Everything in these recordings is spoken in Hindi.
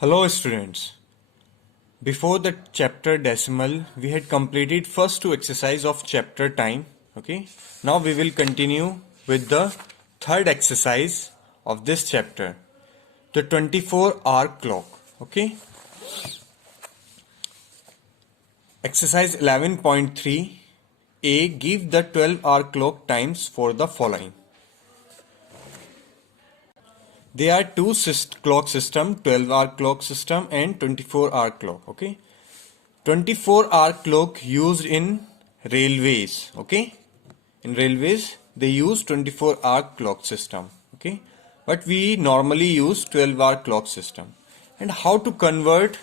Hello students. Before the chapter decimal, we had completed first two exercise of chapter time. Okay. Now we will continue with the third exercise of this chapter, the 24-hour clock. Okay. Exercise 11.3 A. Give the 12-hour clock times for the following. There are two clock system, 12-hour clock system and 24-hour clock. Okay. 24-hour clock used in railways. Okay. In railways, they use 24-hour clock system. Okay. But we normally use 12-hour clock system. And how to convert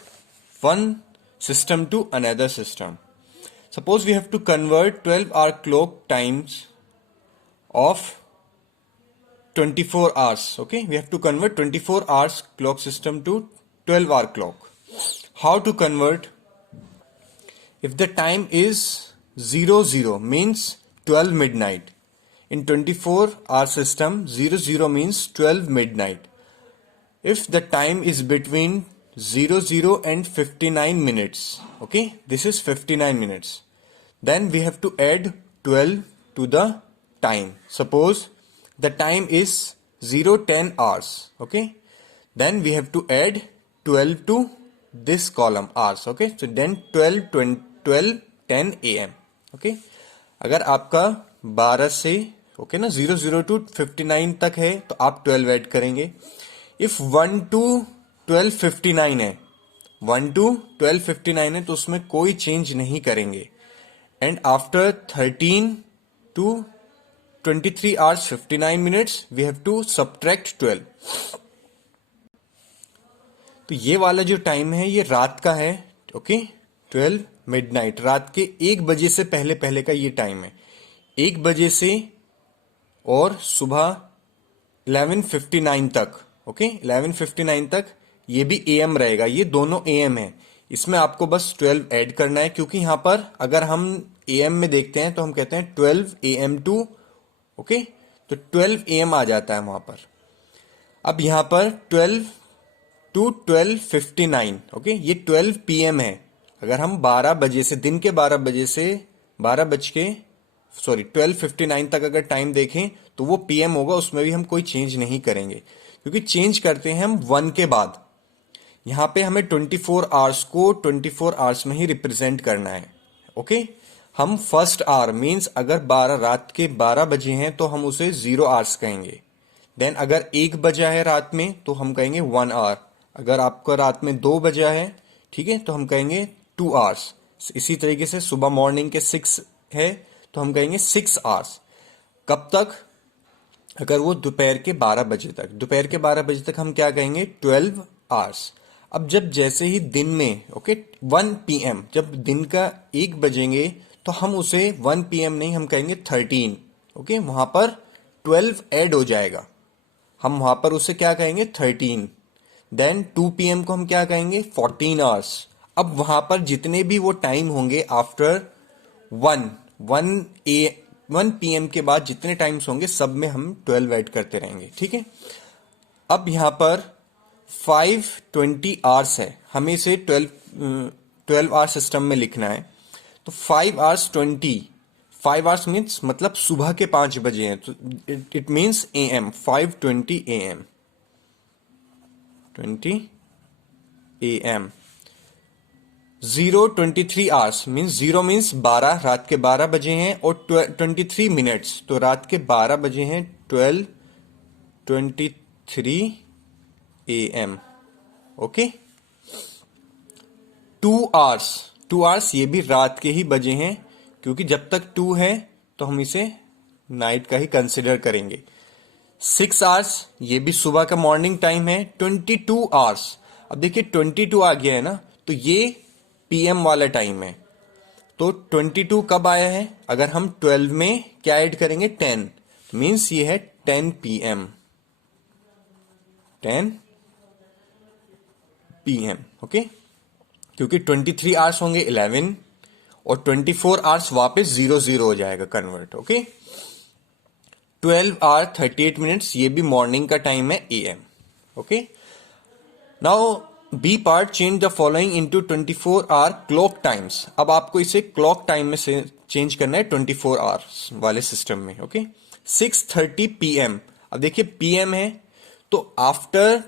one system to another system? Suppose we have to convert 12-hour clock times of 24 hours. Okay, we have to convert 24 hours clock system to 12-hour clock. How to convert? If the time is 00 means 12 midnight. In 24-hour system, 00 means 12 midnight. If the time is between 00 and 59 minutes, okay, this is 59 minutes, then we have to add 12 to the time. Suppose the time is 10 hours, okay, then we have to add 12 to this column hours, okay, so then 12:10 am, okay. अगर आपका 12 से ओके ना 00 to 59 तक है तो आप 12 ऐड करेंगे. इफ 1 to 12:59 है, 1 to 12:59 है तो उसमें कोई चेंज नहीं करेंगे. And after 13 to 23 hours 59 minutes we have to subtract 12. तो ये वाला जो टाइम है ये रात का है, ओके, 12 मिडनाइट, रात के 1 बजे से पहले पहले का ये टाइम है. 1 बजे से और सुबह 11:59 तक, ओके, 11:59 तक ये भी एएम रहेगा. ये दोनों एएम है. इसमें आपको बस 12 ऐड करना है, क्योंकि यहां पर अगर हम एएम में देखते हैं तो हम कहते हैं 12 AM टू, ओके, तो 12 AM आ जाता है वहां पर. अब यहां पर 12 to 12:59, ओके, ये 12 PM है. अगर हम 12 बजे से, दिन के 12 बजे से 12:59 तक अगर टाइम देखें तो वो PM होगा, उसमें भी हम कोई चेंज नहीं करेंगे, क्योंकि चेंज करते हैं हम 1 के बाद. यहां पे हमें 24 आवर्स को 24 आवर्स में ही रिप्रेजेंट करना है, ओके. हम फर्स्ट आवर मींस अगर 12 रात के 12 बजे हैं तो हम उसे 0 आवर्स कहेंगे. देन अगर 1 बजा है रात में तो हम कहेंगे 1 आवर. अगर आपका रात में 2 बजा है, ठीक है, तो हम कहेंगे 2 आवर्स. इसी तरीके से सुबह मॉर्निंग के 6 है तो हम कहेंगे 6 आवर्स. कब तक? अगर वो दोपहर के 12 बजे तक, दोपहर के 12 बजे तक हम क्या कहेंगे? 12 आवर्स. अब जब जैसे ही दिन में, ओके, 1 PM, जब दिन का 1 बजेंगे तो हम उसे 1 PM नहीं, हम कहेंगे 13, ओके. वहां पर 12 ऐड हो जाएगा, हम वहां पर उसे क्या कहेंगे? 13. देन 2 PM को हम क्या कहेंगे? 14 आवर्स. अब वहां पर जितने भी वो टाइम होंगे आफ्टर 1 PM के बाद जितने टाइम्स होंगे सब में हम 12 ऐड करते रहेंगे, ठीक है. अब यहां पर 5:20 आवर्स है, हमें इसे 12 आवर सिस्टम में लिखना है. तो 5 hours 20, 5 hours मीन्स मतलब सुबह के 5 बजे हैं, तो it means AM, 5:20 AM, 20 AM. 0:23 hours means 0 means 12, रात के 12 बजे हैं, और 23 मिनट्स तो रात के 12 बजे हैं, 12:23 AM, ओके. 2 hours, 2 hours ये भी रात के ही बजे हैं, क्योंकि जब तक 2 है तो हम इसे नाइट का ही कंसिडर करेंगे. 6 hours ये भी सुबह का मॉर्निंग टाइम है. 22 hours, अब देखिए 22 आ गया है ना, तो ये PM वाला टाइम है. तो 22 कब आया है? अगर हम 12 में क्या ऐड करेंगे? 10, मीन्स ये है 10 PM, 10 PM, ओके. क्योंकि 23 आवर्स होंगे 11, और 24 आवर्स वापस 00 हो जाएगा कन्वर्ट, ओके. 12 hour 38 minutes ये भी मॉर्निंग का टाइम है AM, okay. Now B part change the following into 24 hour clock times. अब आपको इसे क्लॉक टाइम में से चेंज करना है 24 आवर्स वाले सिस्टम में। Okay 6:30 PM। अब देखिए PM है तो आफ्टर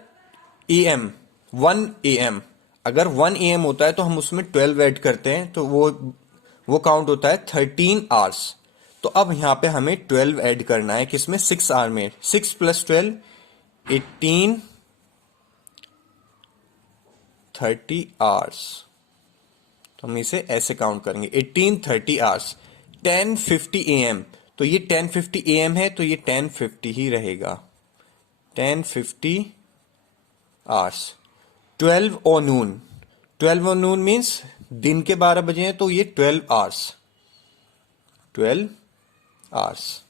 AM 1 AM, अगर 1 AM होता है तो हम उसमें 12 ऐड करते हैं तो वो काउंट होता है 13 आवर्स। तो अब यहां पे हमें 12 ऐड करना है किसमें 6 आवर में। 6 + 12 18 30 आवर्स। तो हम इसे ऐसे काउंट करेंगे 18:30 आवर्स। 10:50 AM, तो ये 10:50 AM है तो ये 10:50 ही रहेगा 10:50 आवर्स। 12 ओ नून, 12 ओ नून मीन्स दिन के 12 बजे हैं तो ये 12 आवर्स 12 आवर्स।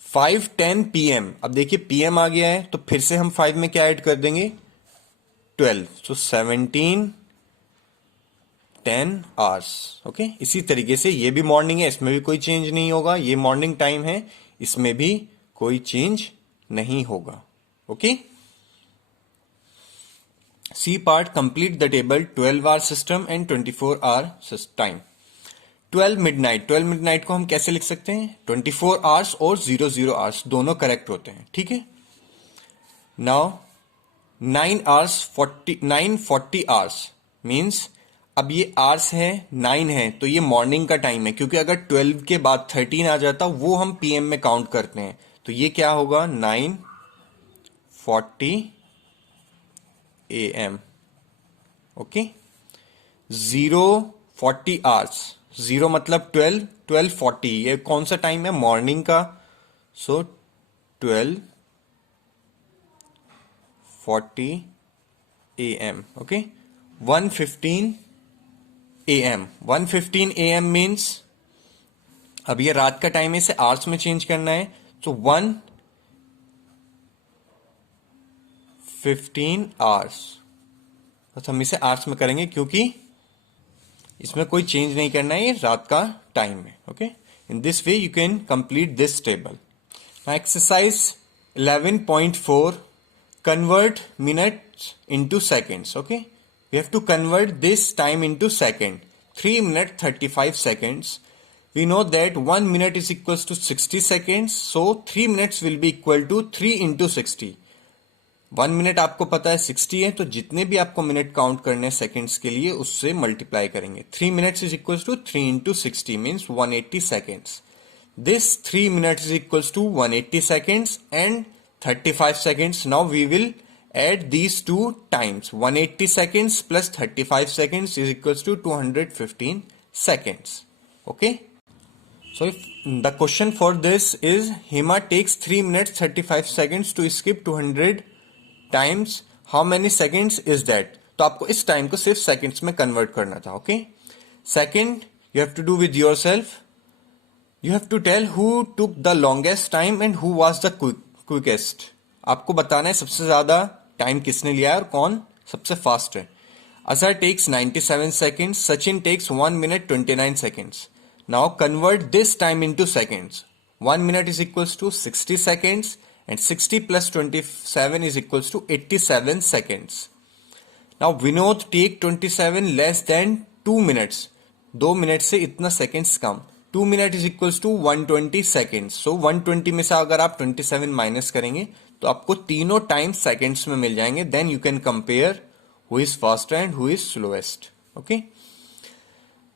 5:10 PM, अब देखिए PM आ गया है तो फिर से हम 5 में क्या ऐड कर देंगे 12, सो 17 10 आवर्स। ओके इसी तरीके से ये भी मॉर्निंग है, इसमें भी कोई चेंज नहीं होगा। ये मॉर्निंग टाइम है, इसमें भी कोई चेंज नहीं होगा। Okay C part complete the table 12 hour system and 24 hour time. 12 midnight, 12 midnight को हम कैसे लिख सकते हैं 24 आवर्स और 00 आवर्स दोनों करेक्ट होते हैं। ठीक है नाउ 9:40 आवर्स मीन्स अब ये आवर्स है 9 है तो ये मॉर्निंग का टाइम है, क्योंकि अगर 12 के बाद 13 आ जाता वो हम PM में काउंट करते हैं। तो ये क्या होगा 9:40 AM। ओके 0:40 आवर्स, 0 मतलब 12, 12:40 ये कौन सा टाइम है मॉर्निंग का, सो 12:40 AM। Okay 1:15 AM, 1:15 AM means अब ये रात का टाइम है, इसे आवर्स में चेंज करना है तो 1:15 आवर्स। बस हम इसे आवर्स में करेंगे क्योंकि इसमें कोई चेंज नहीं करना है, ये रात का टाइम है। Okay in this way you can complete this table. Exercise 11.4 convert minutes into seconds. Okay we have to convert this time into second. 3 minutes 35 seconds. We know that 1 minute is equals to 60 seconds, so 3 minutes will be equal to 3 into 60. 1 minute आपको पता है 60 है तो जितने भी आपको मिनट काउंट करने हैं सेकेंड्स के लिए उससे मल्टीप्लाई करेंगे। 3 minutes is equals to 3 into 60 means 180 seconds. This 3 minutes is equals to 180 seconds and 35 seconds. Now we will add these two times. 180 seconds plus 35 seconds is equals to 215 seconds. Okay. So if the question for this is Hima takes 3 minutes 35 seconds to skip 200 times. How many seconds is that? तो आपको इस टाइम को सिर्फ seconds में convert करना था. Okay. Second, you have to do with yourself. You have to tell who took the longest time and who was the quickest. आपको बताना है सबसे ज्यादा टाइम किसने लिया है और कौन सबसे फास्ट है। Azhar takes 97 seconds, Sachin takes 1 minute 29 seconds. Now convert this time into seconds. 1 minute is equals to 60 seconds and 60 plus 27 is equals to 87 seconds. Now Vinod take 27 less than 2 minutes. 2 minute से इतना सेकेंड्स कम। 2 minute is equals to 120 seconds. So 120 में से अगर आप 27 माइनस करेंगे तो आपको तीनों टाइम सेकेंड्स में मिल जाएंगे। Then you can compare who is faster and who is slowest. Okay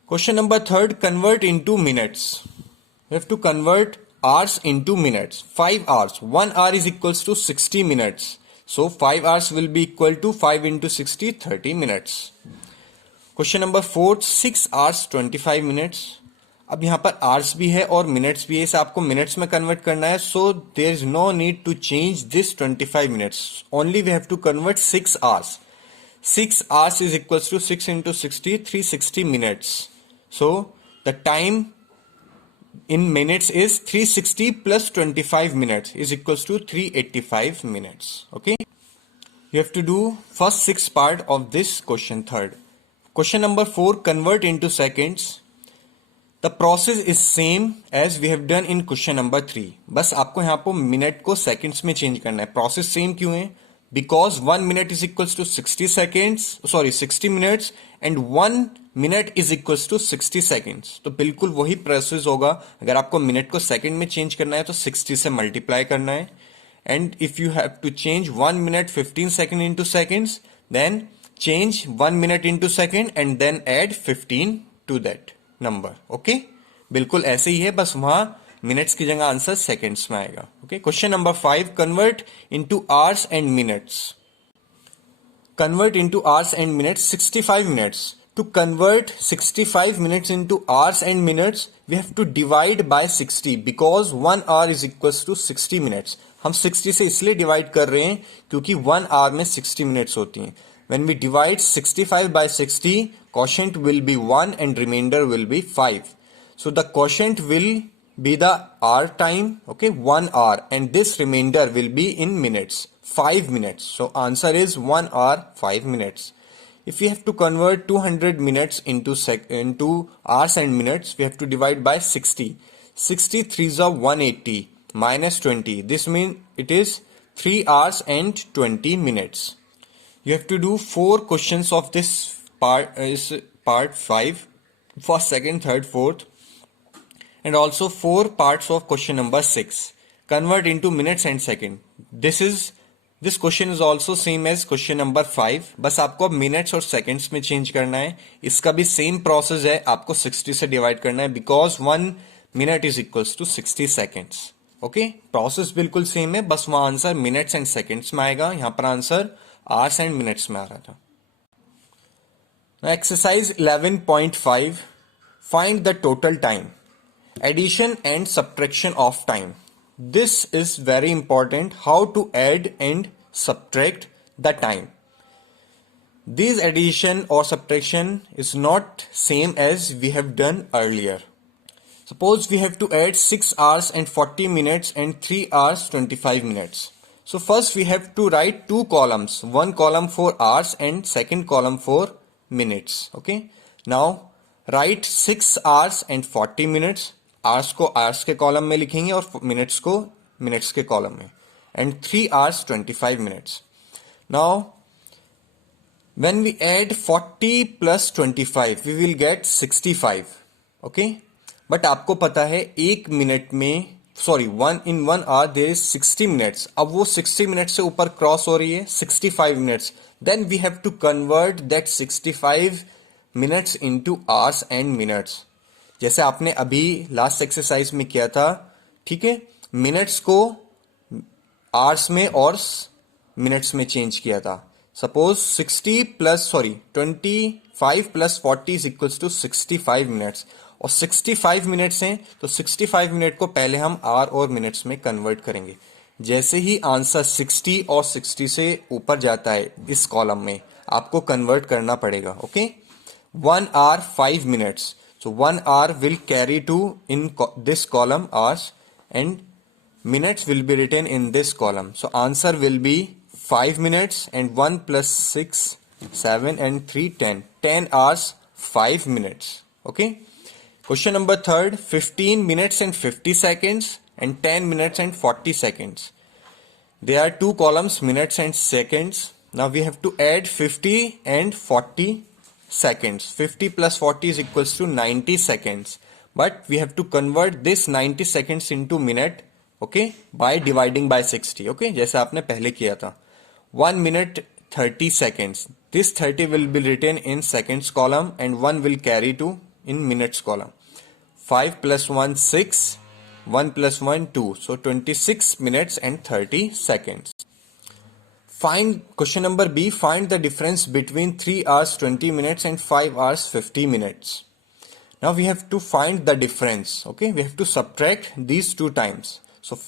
question number 3, convert into minutes. You have to convert hours into minutes. 5 hours, 1 hour is equals to 60 minutes. So 5 hours will be equal to 5 into 60 30 minutes. Question number 4, 6 hours 25 minutes. अब यहां पर आवर्स भी है और मिनट्स भी है, इसे आपको मिनट्स में कन्वर्ट करना है। So there is no need to change this 25 minutes, only we have to convert 6 hours. 6 hours is equals to 6 into 60 360 minutes. So the time in minutes is 360 plus 25 minutes is equals to 385 minutes. Okay, you have to do first 6 part of this question. Third question number 4, convert into seconds. The process is same as we have done in question number 3. बस आपको यहाँ पर मिनट को सेकंड्स में चेंज करना है। प्रोसेस सेम क्यों है? because 1 minute is equals to 60 seconds, sorry 60 minutes and 1 minute is equals to 60 seconds. तो बिल्कुल वही प्रोसेस होगा. अगर आपको मिनट को सेकंड में चेंज करना है तो 60 से मल्टीप्लाई करना है. And if you have to change 1 minute 15 second into seconds, then change 1 minute into second and then add 15 to that number. Okay? बिल्कुल ऐसे ही है, बस वहां मिनट्स की जगह आंसर सेकंड्स में आएगा. Okay, question number 5, convert into hours and minutes. Convert into hours and minutes. 65 minutes. To convert 65 minutes into hours and minutes, we have to divide by 60 because 1 hour is equals to 60 minutes. हम 60 से इसलिए डिवाइड कर रहे हैं क्योंकि 1 hour में 60 minutes होती हैं. When we divide 65 by 60, quotient will be 1 and remainder will be 5. So the quotient will be the hour time, okay, 1 hour, and this remainder will be in minutes, 5 minutes. So answer is 1 hour 5 minutes. If we have to convert 200 minutes into hours and minutes, we have to divide by 60. 60 3s are 180 minus 20. This means it is 3 hours and 20 minutes. You have to do 4 questions of this part, is part 5, first, second, third, fourth, and also 4 parts of question number 6. Convert into minutes and second. This question is also same as question number 5. बस आपको अब मिनट्स और सेकंड्स में चेंज करना है. इसका भी सेम प्रोसेस है, आपको 60 से डिवाइड करना है because 1 minute is equals to 60 seconds. Okay, process बिल्कुल सेम है, बस वहां आंसर मिनट्स एंड सेकेंड्स में आएगा, यहां पर आंसर आवर्स एंड मिनट्स में आ रहा था. Exercise 11.5, find the total time, addition and subtraction of time. This is very important, how to add and subtract the time. This addition or subtraction is not same as we have done earlier. Suppose we have to add 6 hours and 40 minutes and 3 hours 25 minutes. So first we have to write 2 columns, one column for hours and second column for minutes. Okay. Now write 6 hours and 40 minutes. Hours को आवर्स के कॉलम में लिखेंगे और मिनट्स को मिनट्स के कॉलम में, and 3 hours 25 minutes. Now when we add 40 plus 25 we will get 65. Okay, but आपको पता है 1 मिनट में, sorry 1 hour there is 60 minutes. अब वो 60 मिनट से ऊपर क्रॉस हो रही है 65 minutes. Then we have to convert that 65 minutes into hours and minutes, जैसे आपने अभी लास्ट एक्सरसाइज में किया था. ठीक है, मिनट्स को आवर्स में और मिनट्स में चेंज किया था. Suppose 25 plus 40 is equals to 65 minutes, और 65 मिनट्स हैं तो 65 मिनट को पहले हम आवर और मिनट्स में कन्वर्ट करेंगे. जैसे ही आंसर 60 और 60 से ऊपर जाता है इस कॉलम में, आपको कन्वर्ट करना पड़ेगा. Okay, 1 hour 5 minutes. So 1 hour will carry to in this column hours and minutes will be written in this column. So answer will be 5 minutes and 1 plus 6, 7 and 3, 10. 10 hours, 5 minutes. Okay. Question number 3, 15 minutes and 50 seconds and 10 minutes and 40 seconds. There are 2 columns, minutes and seconds. Now we have to add 50 and 40 seconds. 50 plus 40 is equals to 90 seconds, but we have to convert this 90 seconds into minute, okay, by dividing by 60. Okay, जैसे आपने पहले किया था. 1 minute 30 seconds. This 30 will be written in seconds column and 1 will carry to in minutes column. 5 plus 1 6, 1 plus 1 2, so 26 minutes and 30 seconds. Find question number B, find the difference between 3 hours 20 minutes and 5 hours 50 minutes. Now we have to find the difference. Okay, we have to subtract these 2 times. So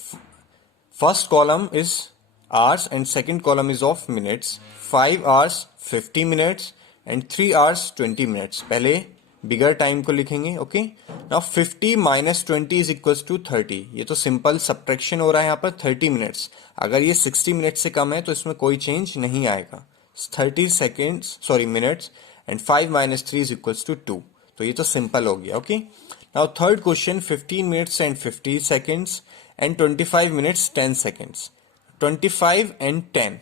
first column is hours and second column is of minutes. 5 hours 50 minutes and 3 hours 20 minutes. पहले बिगर टाइम को लिखेंगे. Okay, now 50 minus 20 is equals to 30. ये तो सिंपल सब्ट्रैक्शन हो रहा है यहाँ पर 30 मिनट्स. अगर ये 60 मिनट से कम है तो इसमें कोई चेंज नहीं आएगा. 30 seconds, sorry minutes, and 5 minus 3 is equals to 2. तो ये तो सिंपल हो गया. Okay, now third question, 15 minutes and 50 seconds and 25 minutes 10 seconds. 25 and 10.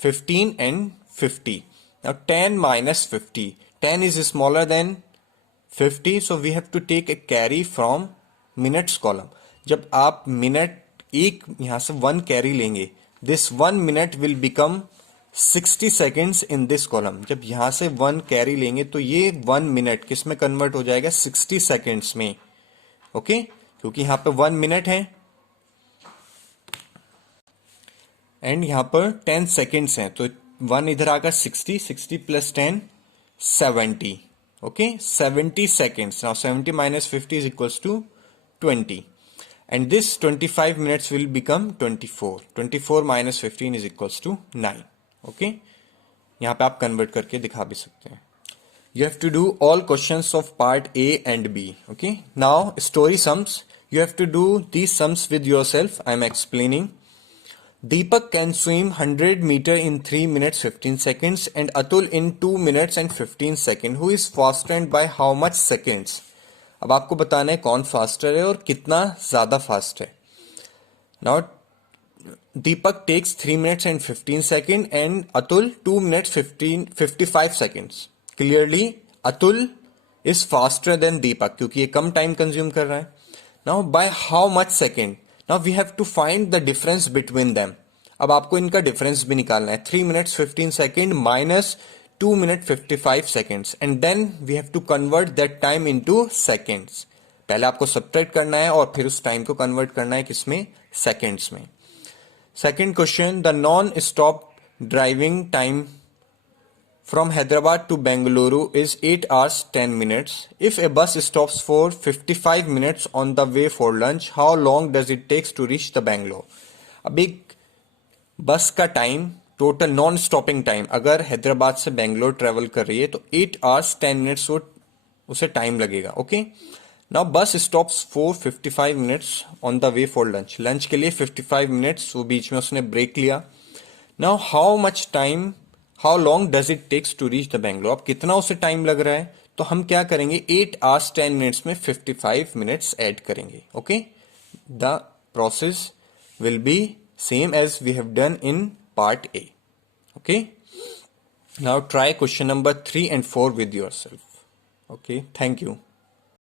15 and 50. Now 10 minus 50. 10 is smaller than 50, so we have to take a carry from minutes column. जब आप मिनट एक यहां से 1 कैरी लेंगे, this 1 minute will become 60 seconds in this column. जब यहां से 1 कैरी लेंगे तो ये 1 मिनट किस में कन्वर्ट हो जाएगा? 60 seconds में. ओके, क्योंकि यहां पे 1 मिनट है एंड यहां पर 10 seconds हैं, तो 1 इधर आकर 60, 60 plus 10 70. Okay, 70 seconds. Now 70 minus 50 is equals to 20. And this 25 minutes will become 24. 24 minus 15 is equals to 9. Okay, यहाँ पे आप convert करके दिखा भी सकते हैं. You have to do all questions of part A and B. Okay, now story sums. You have to do these sums with yourself. I am explaining. Deepak can swim 100 meter in 3 minutes 15 seconds and Atul in 2 minutes and 15 seconds. Who is faster and by how much seconds? अब आपको बताना है कौन फास्टर है और कितना ज्यादा फास्ट है. Now Deepak takes 3 minutes and 15 seconds and Atul 2 minutes 55 seconds. Clearly Atul is faster than Deepak क्योंकि ये कम टाइम कंज्यूम कर रहा है. Now by how much second? Now we have to find the difference between them. अब आपको इनका डिफरेंस भी निकालना है. 3 minutes 15 seconds minus 2 minutes 55 seconds and then we have to convert that time into seconds. पहले आपको सब्ट्रैक्ट करना है और फिर उस टाइम को कन्वर्ट करना है किसमें? सेकेंड्स में. Second question, the non stop driving time from Hyderabad to Bengaluru is 8 hours 10 minutes. If a bus stops for 55 minutes on the way for lunch, how long does it takes to reach the Bangalore? अब एक बस का time, total non stopping time, अगर हैदराबाद से बेंगलोर ट्रेवल कर रही है तो 8 hours 10 minutes उसे टाइम लगेगा. Okay, now bus stops for 55 minutes on the way for lunch. Lunch के लिए 55 minutes, वो बीच में उसने ब्रेक लिया. Now how long does it takes to reach the Bangalore? अब कितना उसे टाइम लग रहा है, तो हम क्या करेंगे? 8 hours 10 minutes में 55 minutes ऐड करेंगे. Okay, the process will be same as we have done in part A. Okay, now try question number 3 and 4 with yourself. Okay, thank you.